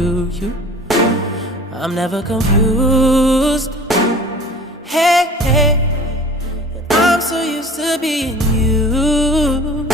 you. I'm never confused. Hey, hey, and I'm so used to being you.